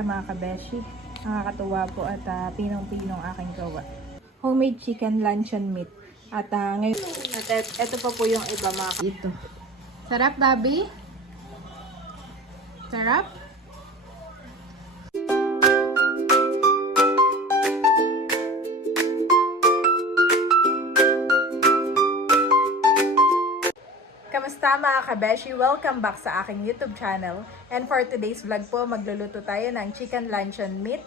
Mga kabeshi, nakakatuwa po at pinong-pinong aking gawa. Homemade chicken luncheon meat. At ngayon, ito pa po yung iba mga ito. Sarap, Bobby? Sarap? Kamusta mga kabeshi? Welcome back sa aking YouTube channel. And for today's vlog po, magluluto tayo ng chicken luncheon meat.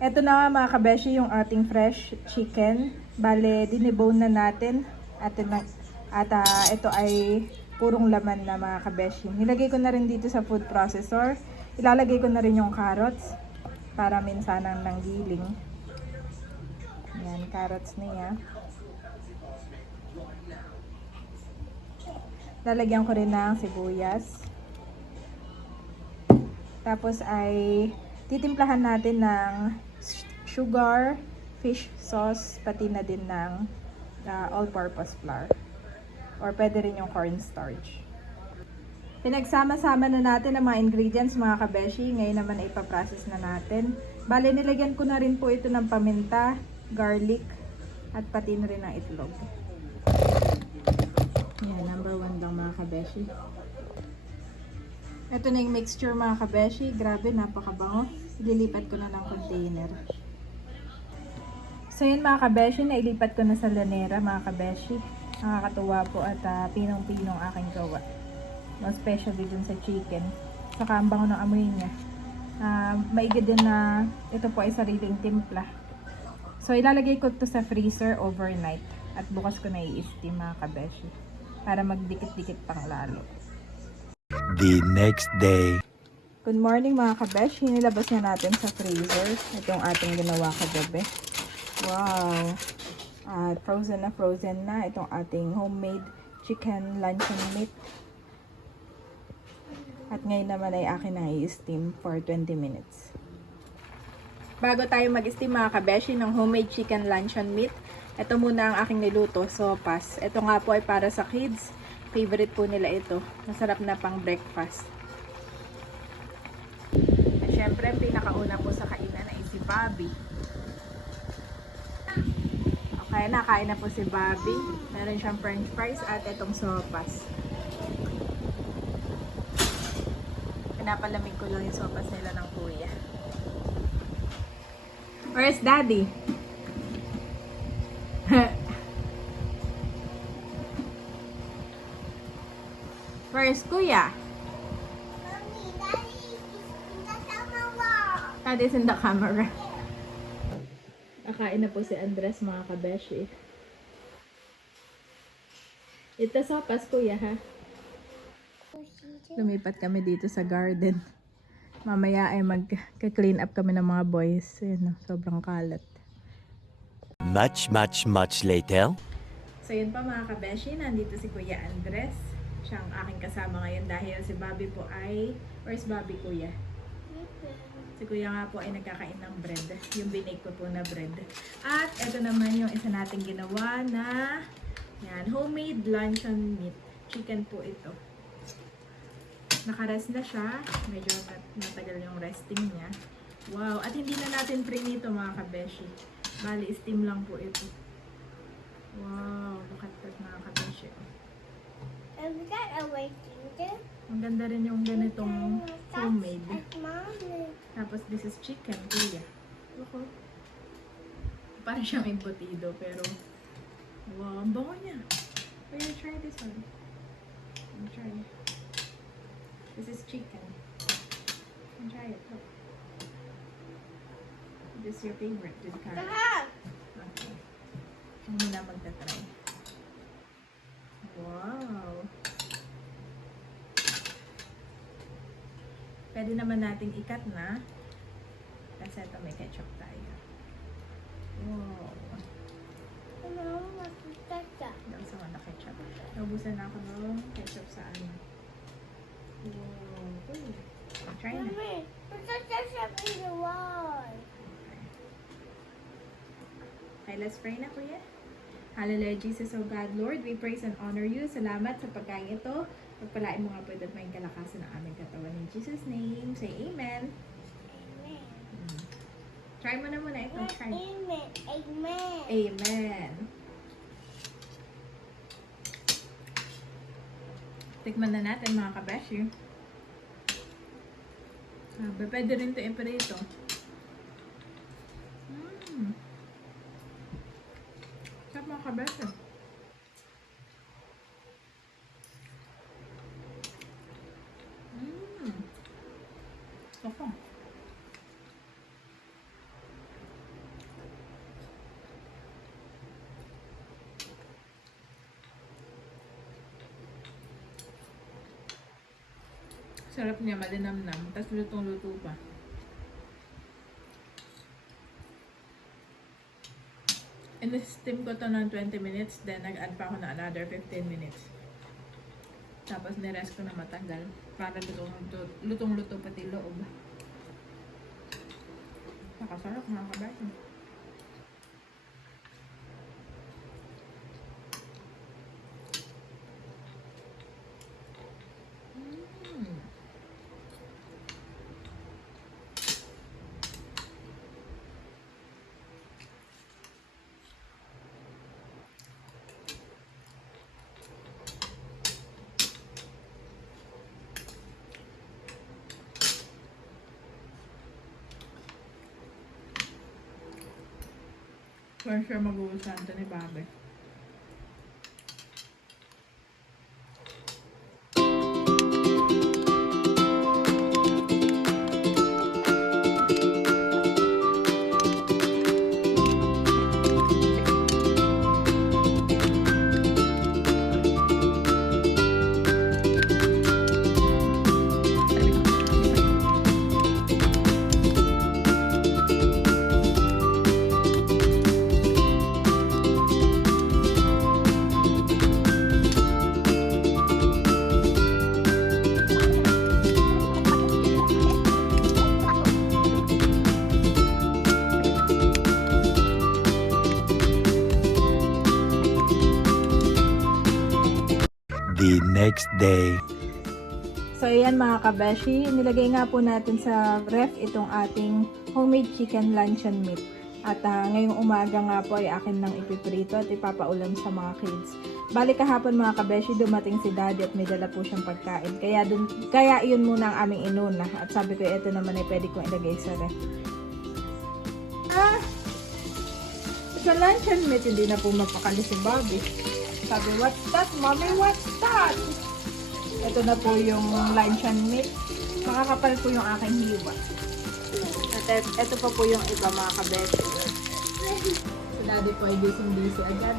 Ito na nga mga kabeshi, yung ating fresh chicken. Bale, dinebone na natin. At ito ay purong laman na mga kabeshi. Nilagay ko na rin dito sa food processor. Ilalagay ko na rin yung carrots para minsanang nanggiling. Yan, carrots niya. Lalagyan ko rin ng sibuyas. Tapos ay titimplahan natin ng sugar, fish sauce, pati na din ng all-purpose flour. Or pwede rin yung cornstarch. Pinagsama-sama na natin ang mga ingredients mga kabeshi. Ngayon naman ay ipaprocess na natin. Bale, nilagyan ko na rin po ito ng paminta, garlic, at pati na rin ng itlog. Yan, number 1 lang mga kabeshi. Ito na yung mixture mga kabeshi. Grabe, napakabango. Ililipat ko na ng container. So yun mga kabeshi, nailipat ko na sa lanera mga kabeshi. Nakakatuwa po at pinong-pinong aking gawa. Most especially dun sa chicken. Saka ang bango ng amoy niya. Maigi din na ito po ay sariling timpla. So ilalagay ko to sa freezer overnight. At bukas ko na i-steam mga kabeshi. Para magdikit-dikit pang lalo. The next day. Good morning mga kabesh. Hinilabas na natin sa freezer. Itong ating ginawa kagabi. Wow! Frozen na itong ating homemade chicken luncheon meat. At ngayon naman ay akin na i-steam for 20 minutes. Bago tayo mag-steam mga kabeshi ng homemade chicken luncheon meat, ito muna ang aking niluto, sopas. Ito nga po ay para sa kids. Favorite po nila ito. Masarap na pang breakfast. At syempre, pinakauna po sa kainan ay si Bobby. Okay, nakain na po si Bobby. Meron siyang french fries at itong sopas. Pinapalamig ko lang yung sopas nila ng kuya. Where's Daddy? Where's Kuya? Daddy's in the camera. Nakain na po si Andres mga kabeshi. Ito sopas Kuya ha. Lumipat kami dito sa garden. Mamaya ay mag-clean up kami ng mga boys. Ayan, sobrang kalat. Much later. So yun pa mga kabeshi, nandito si Kuya Andres. Siya ang aking kasama ngayon dahil si Bobby po ay... Where's Bobby Kuya? Si Kuya nga po ay nagkakain ng bread. Yung binake ko po na bread. At ito naman yung isa nating ginawa na... Yan, homemade luncheon meat. Chicken po ito. Nakarest na siya. Medyo matagal yung resting niya. Wow! At hindi na natin prinito mga kabeshi. Bali, steam lang po ito. Wow! Look at that mga kabeshi. Have you got a waiting there? Ang ganda rin yung ganitong homemade. Mommy. Tapos this is chicken, kuya. Look. Parang siyang embutido pero wow, ang bango niya. Will you try this one? I'll try. This is chicken. I'll try it. Look. This is your favorite with carrot. Okay. Ang muna magta-try. Wow! Pwede naman nating ikat na. Kasi ito may ketchup tayo. Wow! Hello, what's that? Daw sa mga ketchup. Naubusan na ako ng ketchup sa ano. Wow! Uy! Try na. Mommy, put the ketchup in the wall. Okay, let's pray na kuya. Hallelujah, Jesus, O God, Lord, we praise and honor you. Salamat sa pagkain ito. Pagpalain mo nga po ito at may kalakasan ng aming katawan. In Jesus' name, say Amen. Try mo na muna ito. Try. Amen. Amen. Amen. Tikman na natin mga kabeshi. Pwede rin ito iprito. Sarap mga kabeshi. Ako. Sarap niya, malinamnam. Tapos lutong-luto pa. In-steam ko to ng 20 minutes. Then nag-add pa ako na another 15 minutes. Tapos nirest ko na matagal. Para lutong-luto pati loob. Nakasarap mga kabayo. For sure mag-uusan ito ni Babe. The next day. So ayan mga kabeshi, nilagay nga po natin sa ref itong ating homemade chicken luncheon meat. At ngayong umaga nga po ay akin nang ipiprito at ipapaulam sa mga kids. Bali kahapon mga kabeshi, dumating si daddy at may dala po siyang pagkain. Kaya yun muna ang aming inuna. At sabi ko, ito naman ay pwede kong ilagay sa ref. Sa luncheon meat, hindi na po mapakali si Bobby. Sabi, what's that, mommy? What's that? Ito na po yung luncheon meat. Makakapal po yung aking hiwa. At ito pa po yung iba mga kabeshi. So daddy po ay busy agad.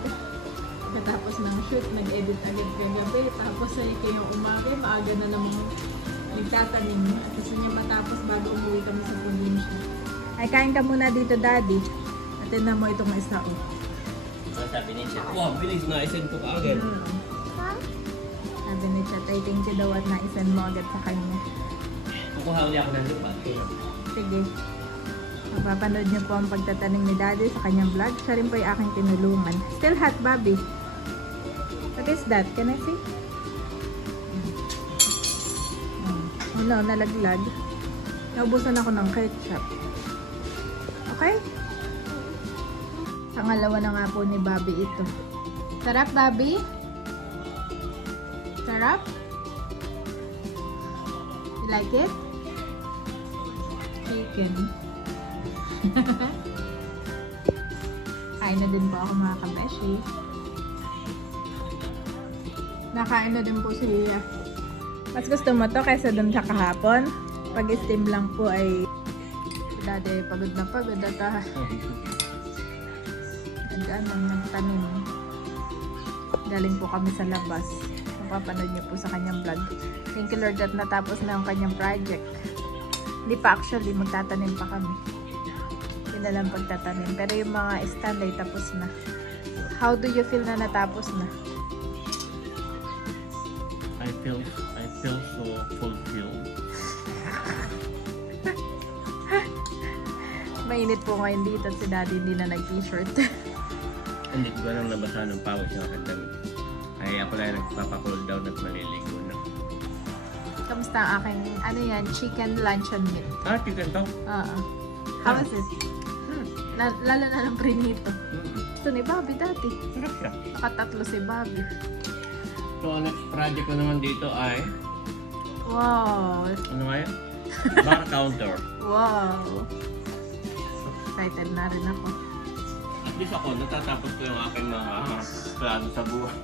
Katapos ng shoot, nag-edit agad kagabi. Tapos ay kayong umaga, maaga na namang nagtatanim. At gusto niya matapos bago umuwi kami sa probinsya. Ay, kain ka muna dito, daddy. At na mo itong isa ko. Sabi ni Chet, wow, bilis na, isend ko agad. Sabi ni Chet, ay thank you daw at na-isend mo agad sa kanya. Kukuha ulit ako ng lupa. Sige. Mapapanood niyo po ang pagtatanim ni Daddy sa kanyang vlog. Siya rin po yung aking tinulungan. Still hot, Bobby. What is that? Can I see? Oh no, nalaglag. Naubusan ako ng ketchup. Okay? Pangalawa na nga po ni Bobby ito. Sarap, Bobby? Sarap? You like it? Chicken. Kain na din po ako mga kabeshi. Nakain na din po siya. Mas gusto mo to kaysa dun sa kahapon. Pag steam lang po ay dati pagod na pagod at ang nagtanim. Galing po kami sa labas. Mapapanood niyo po sa kanyang vlog. Thank you Lord that natapos na ang kanyang project. Hindi pa actually, magtatanim pa kami. Yun na lang pagtatanim. Pero yung mga stand ay tapos na. How do you feel na natapos na? I feel so fulfilled. Mainit po ngayon dito at si Daddy hindi na nag-t-shirt. Hindi ko lang nabasa ng pawis yung aking damit. Kaya ako lang nagpapacool down at maliligo na. Kamusta ang aking, ano yan, chicken luncheon meat? Chicken to? How was it? Lalo na ng prinito. Gusto ni Bobby dati. Sarap siya. Nakatatlo si Bobby. So, ang next project ko naman dito ay, Wow! ano nga yun? Bar counter. Wow! Excited na rin ako. At least ako, natatapos ko yung aking mga plano sa buhay.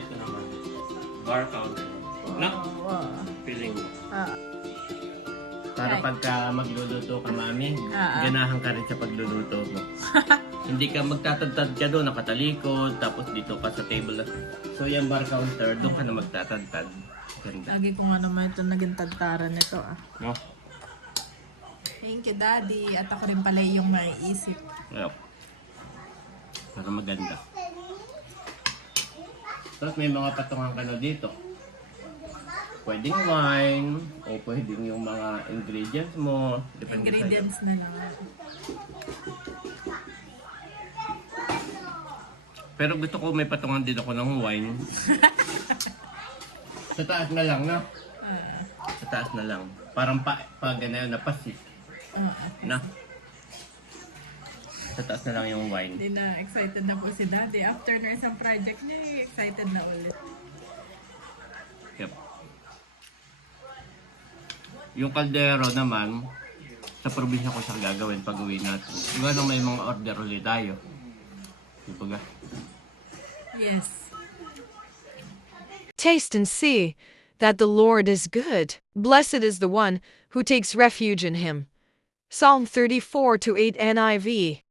Ito naman. Bar counter. Na? Wow! Feeling mo. Ah. Para Right. pagka magluluto ka, mami, Ah. ganahan ka rin sa pagluluto mo. Hindi ka magtatadtad ka doon, nakatalikod, tapos dito ka sa table. So yung bar counter, doon ka na magtatadtad. Ganda. Lagi ko nga naman ito naging tagtaran nito ah. No? Thank you, Daddy. At ako rin pala yung maiisip. Yep. Para maganda. Tapos may mga patungan ka na dito. Pwedeng wine, o pwedeng yung mga ingredients mo. Depende Ingredients na lang. Pero gusto ko may patungan din ako ng wine. Sa taas na lang, no? Ah. Sa taas na lang. Parang ganayon na pasik. Na? Sa taas na lang yung wine. Hindi na, excited na po si Daddy. After na isang project niya, excited na ulit. Yep. Yung kaldero naman, sa probinsya ko siya gagawin pag uwi natin. Diba nung may mga order ulit tayo? Diba ga? Yes. Taste and see that the Lord is good. Blessed is the one who takes refuge in him. Psalm 34:8 NIV.